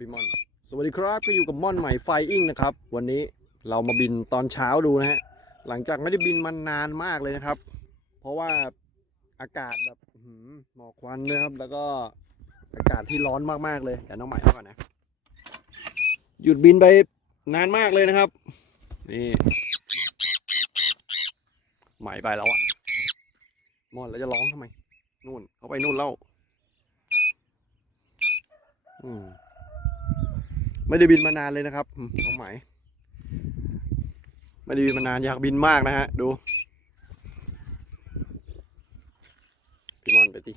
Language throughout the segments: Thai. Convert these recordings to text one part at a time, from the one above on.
พี่มอน สวัสดีครับก็อยู่กับม่อนใหม่ไฟอิงนะครับ วันนี้เรามาบินตอนเช้าดูนะฮะ หลังจากไม่ได้บินมานานมากเลยนะครับ เพราะว่าอากาศแบบหือหมอกควันนะครับ แล้วก็อากาศที่ร้อนมากๆเลยเดี๋ยวน้องใหม่เอาก่อนนะ หยุดบินไปนานมากเลยนะครับ นี่ใหม่ไปแล้วอะม่อนแล้วจะร้องทำไมนู่นเขาไปนู่นแล้ว อืม ไม่ได้บินมานานเลยนะครับน้องไหมไม่ได้บินมานานอยากบินมากนะฮะ ดูพี่มอนไปติ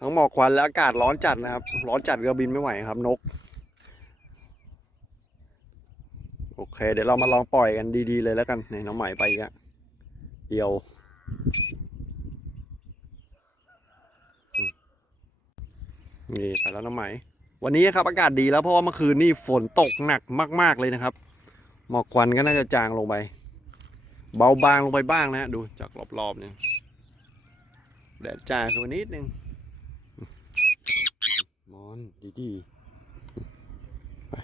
ทั้งหมอกควันและอากาศร้อนจัดนะครับ ร้อนจัดก็บินไม่ไหวครับนก โอเค เดี๋ยวเรามาลองปล่อยกันดีๆเลยแล้วกันในน้องใหม่ไปอีกอะเดียว นี่ไปแล้วน้ำไหม วันนี้ครับอากาศดีแล้วเพราะว่าเมื่อคืนนี่ฝนตกหนักมาก ๆเลยนะครับ หมอกควันก็น่าจะจางลงไป เบาบางลงไปบ้างนะฮะดูจากรอบๆเนี่ยแดดจ้าขึ้นนิดนึงมอนดีๆไป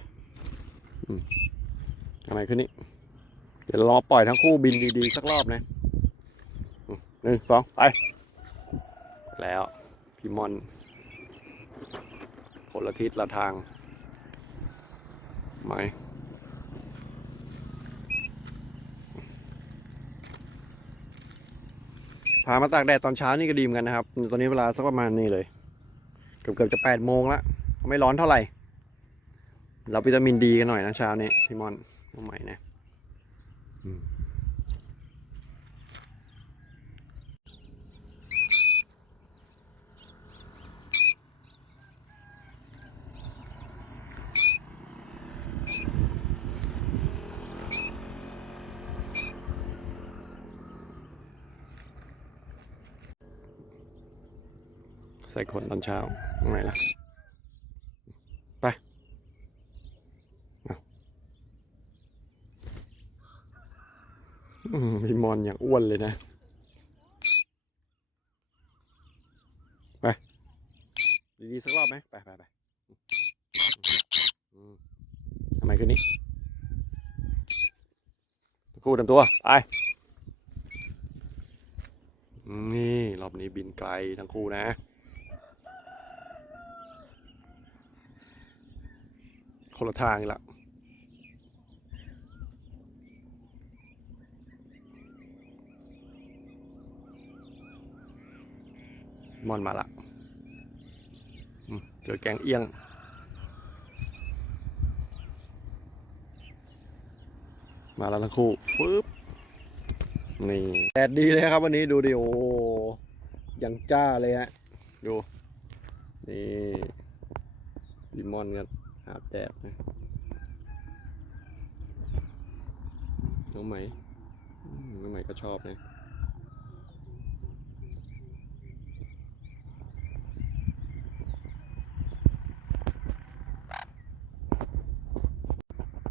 อืมอะไรขึ้นนี่เดี๋ยวรอปล่อยทั้งคู่บินดีๆสักรอบนะหนึ่งสองไปแล้วพี่มอน คนละทิศละทางไหมพามาตากแดดตอนเช้านี่ก็ดีเหมือนกันนะครับ ตอนนี้เวลาสักประมาณนี้เลย เกือบเกือบจะแปดโมงละไม่ร้อนเท่าไหร่ เราวิตามินดีกันหน่อยนะเช้านี้พี่มอนน้องใหม่นะอืม ใส่ขนตอนเช้าตรงไหนล่ะ ไปมีมอนอย่างอ้วนเลยนะ ไป ดีๆสักรอบไหมไปไปไปทำไมขึ้นนี้ตะครู่เต็มตัว ไป นี่ รอบนี้บินไกลทั้งคู่นะ คนละทางละมอนมาละเจอแกงเอียง มาแล้วทั้งคู่ปึ๊บนี่แดดดีเลยครับวันนี้ดูดิโอยังจ้าเลยฮะดูนี่ลิมอนกัน อาบแดดนะน้องไหมน้องไหมก็ชอบนะ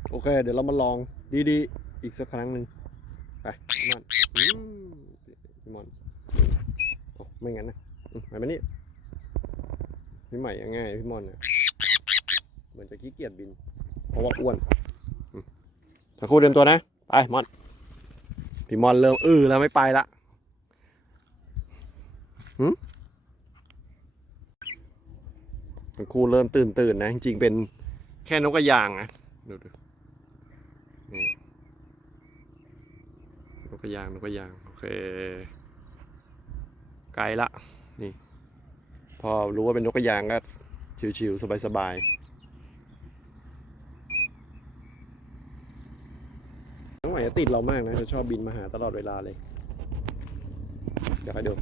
โอเค เดี๋ยวเรามาลองดีๆ อีกสักครั้งหนึ่งไปพี่มอนพี่มอนโอ้ไม่งั้นนะอืมไปมานี่พี่ใหม่ยังไงพี่มอนเนี่ย เหมือนจะขี้เกียจบิน เพราะว่าอ้วนอืมสักครู่เตรียมตัวนะ ไปมอนพี่มอนเริ่มอื้อแล้วไม่ไปละหืมทั้งคู่เริ่มตื่นตื่นนะ จริงๆเป็นแค่นกกระยางนะดูดูนกกระยางนกกระยาง โอเค ไกลละ นี่ พอรู้ว่าเป็นนกกระยางก็ชิวๆสบายๆ น้องใหม่ติดเรามากนะจะชอบบินมาหาตลอดเวลาเลยอยากให้ดู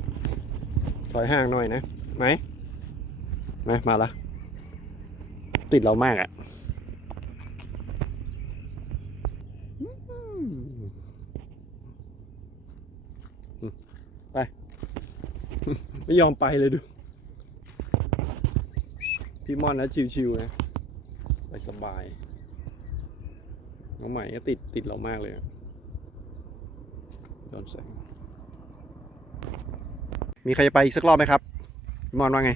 ถอยห่างหน่อยนะไหมมามาละ ติดเรามากอะ่ะไป ไม่ยอมไปเลยดู พี่มอนนะชิวๆนะ ไปสบาย น้องใหม่ก็ติดติดเรามากเลยย้อนแสง มีใครจะไปอีกสักรอบไหมครับพี่มอนว่าไง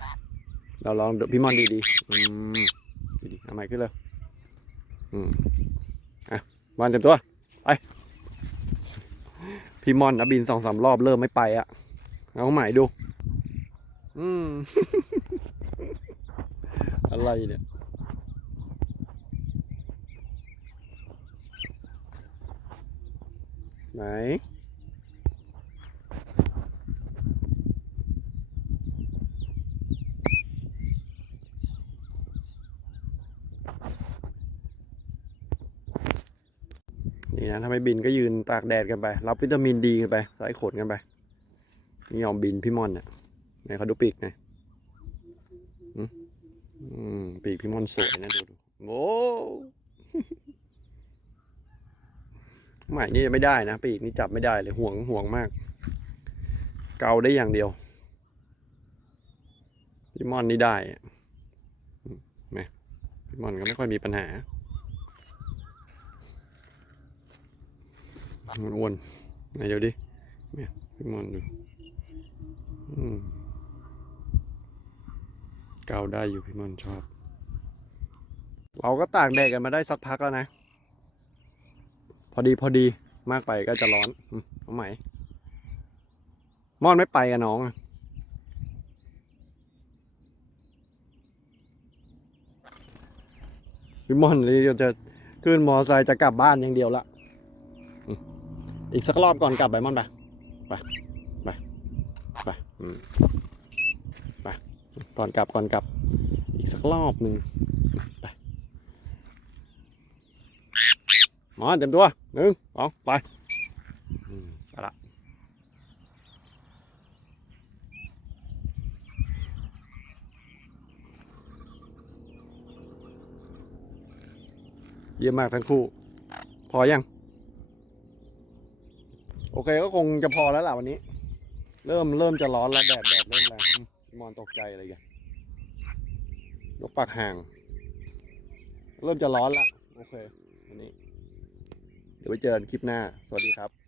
เราลองดูพี่มอนดีดีอืมดีดีเอาใหม่ขึ้นเลยอืมอะบอลเต็มตัวไปพี่มอนนะบินสองสามรอบเริ่มไม่ไปอะเอาใหม่ดู อืม อะไรเนี่ย ไหน นี่นะถ้าไม่บินก็ยืนตากแดดกันไป รับวิตามินดีกันไปสายขนกันไปไม่ยอมบินพี่มอนเนี่ยไหนเขาดูปีกหน่อยอืมอืมปีกพี่มอนสวยนะดูดูโอ้ หม่นี่ไม่ได้นะปีกนี่จับไม่ได้เลยห่วงห่วงมาก เกาได้อย่างเดียวพี่มอนนี่ได้ไหมพี่มอนก็ไม่ค่อยมีปัญหามันอ้วนไหนเดี๋ยวดิเนี่ยพี่มอนดูอืมเกาได้อยู่พี่มอนชอบ เราก็ตากแดดกันมาได้สักพักแล้วนะ พอดีพอดีมากไปก็จะร้อนเอาใหม่มอนไม่ไปกับน้องอะพี่มอนนี่จะขึ้นมอไซค์จะกลับบ้านอย่างเดียวละอีกสักรอบก่อนกลับไปมอนไปไปไปไปอืมไปก่อนกลับก่อนกลับ อีกสักรอบหนึ่งไป มอนเต็มตัวหนึ่งสองไปไปละเยี่ยมมากทั้งคู่ พอยัง โอเคก็คงจะพอแล้วล่ะวันนี้ เริ่มเริ่มจะร้อนแล้วแดดแดดเริ่มแรงมมอนตกใจอะไรกันยกปากห่าง เริ่มจะร้อนละโอเควันนี้ เดี๋ยวไปเจอกันคลิปหน้า สวัสดีครับ